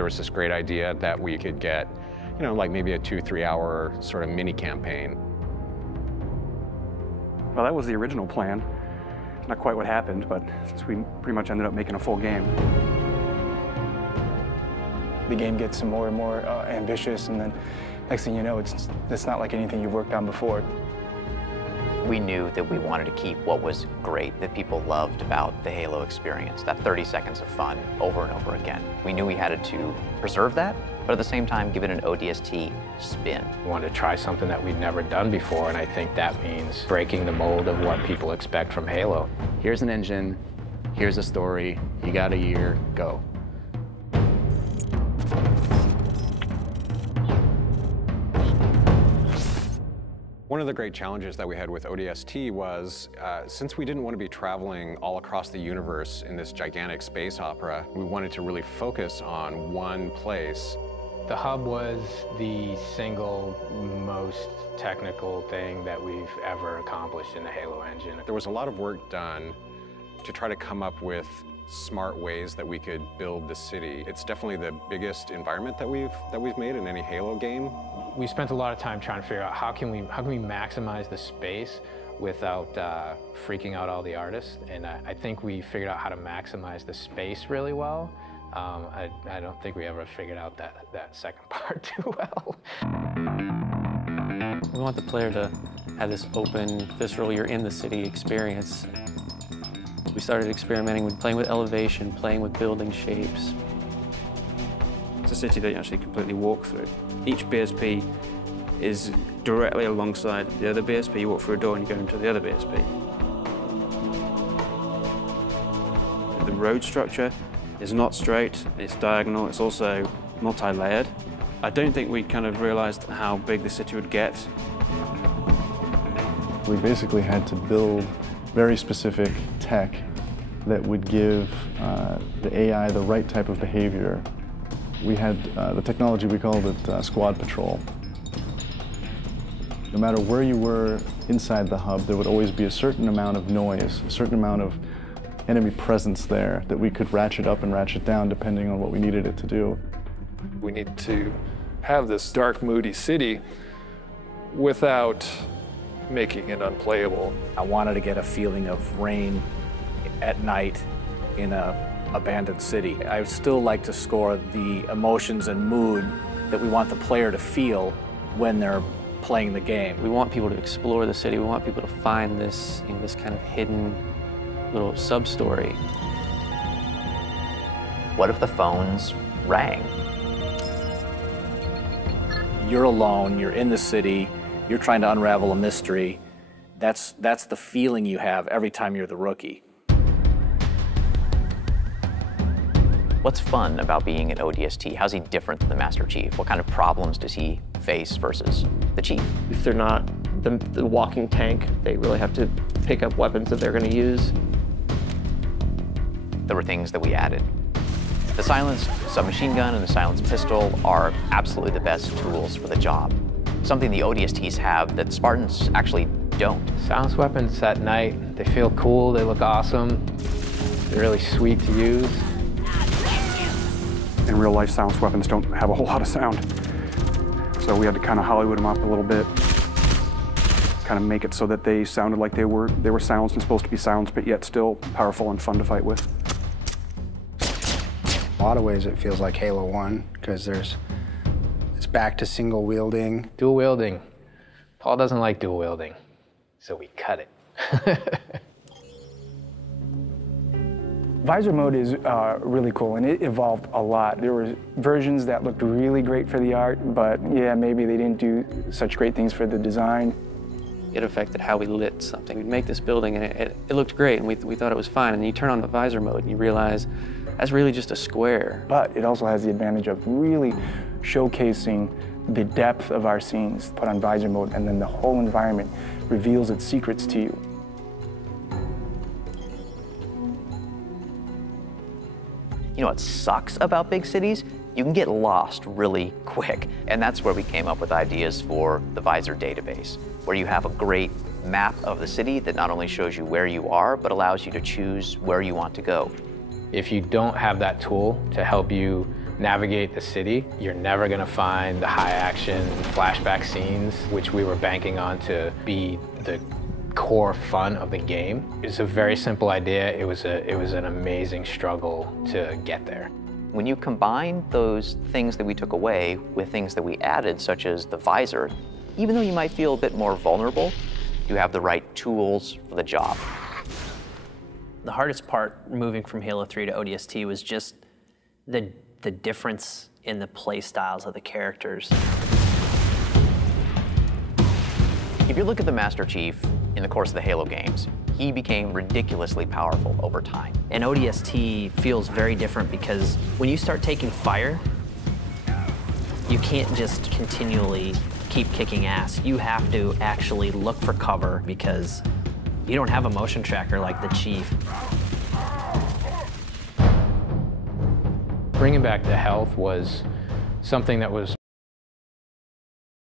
there was this great idea that we could get, you know, like maybe a 2-3 hour sort of mini campaign. Well, that was the original plan. Not quite what happened, but since we pretty much ended up making a full game. The game gets more and more ambitious, and then next thing you know, it's not like anything you've worked on before. We knew that we wanted to keep what was great, that people loved about the Halo experience, that 30 seconds of fun over and over again. We knew we had to preserve that, but at the same time give it an ODST spin. We wanted to try something that we'd never done before, and I think that means breaking the mold of what people expect from Halo. Here's an engine, here's a story, you got a year, go. One of the great challenges that we had with ODST was, since we didn't want to be traveling all across the universe in this gigantic space opera, we wanted to really focus on one place. The hub was the single most technical thing that we've ever accomplished in the Halo engine. There was a lot of work done to try to come up with smart ways that we could build the city. It's definitely the biggest environment that we've made in any Halo game. We spent a lot of time trying to figure out how can we maximize the space without freaking out all the artists, and I think we figured out how to maximize the space really well. I don't think we ever figured out that second part too well. We want the player to have this open, visceral, you're in the city experience. We started experimenting with playing with elevation, playing with building shapes. It's a city that you actually completely walk through. Each BSP is directly alongside the other BSP. You walk through a door and you go into the other BSP. The road structure is not straight, it's diagonal, it's also multi-layered. I don't think we kind of realized how big the city would get. We basically had to build very specific tech that would give the AI the right type of behavior. We had the technology, we called it Squad Patrol. No matter where you were inside the hub, there would always be a certain amount of noise, a certain amount of enemy presence there that we could ratchet up and ratchet down depending on what we needed it to do. We need to have this dark, moody city without making it unplayable. I wanted to get a feeling of rain at night in an abandoned city. I would still like to score the emotions and mood that we want the player to feel when they're playing the game. We want people to explore the city. We want people to find this, this kind of hidden little sub-story. What if the phones rang? You're alone, you're in the city, you're trying to unravel a mystery. That's the feeling you have every time you're the rookie. What's fun about being an ODST? How's he different than the Master Chief? What kind of problems does he face versus the Chief? If they're not the walking tank, they really have to pick up weapons that they're going to use. There were things that we added. The silenced submachine gun and the silenced pistol are absolutely the best tools for the job. Something the ODSTs have that Spartans actually don't. Silenced weapons at night, they feel cool, they look awesome, they're really sweet to use. In real life, silenced weapons don't have a whole lot of sound. So we had to kind of Hollywood them up a little bit, kind of make it so that they sounded like they were silenced and supposed to be silenced, but yet still powerful and fun to fight with. In a lot of ways, it feels like Halo 1, because it's back to single wielding. Dual wielding. Paul doesn't like dual wielding, so we cut it. Visor mode is really cool, and it evolved a lot. There were versions that looked really great for the art, but yeah, maybe they didn't do such great things for the design. It affected how we lit something. We'd make this building and it looked great, and we thought it was fine, and you turn on the visor mode and you realize that's really just a square. But it also has the advantage of really showcasing the depth of our scenes. Put on visor mode, and then the whole environment reveals its secrets to you. You know what sucks about big cities? You can get lost really quick. And that's where we came up with ideas for the Visor database, where you have a great map of the city that not only shows you where you are, but allows you to choose where you want to go. If you don't have that tool to help you navigate the city. You're never gonna find the high action flashback scenes, which we were banking on to be the core fun of the game. It's a very simple idea. It was an amazing struggle to get there. When you combine those things that we took away with things that we added, such as the visor, even though you might feel a bit more vulnerable, you have the right tools for the job. The hardest part moving from Halo 3 to ODST was just the difference in the play styles of the characters. If you look at the Master Chief in the course of the Halo games, he became ridiculously powerful over time. And ODST feels very different because when you start taking fire, you can't just continually keep kicking ass. You have to actually look for cover because you don't have a motion tracker like the Chief. Bringing back the health was something that was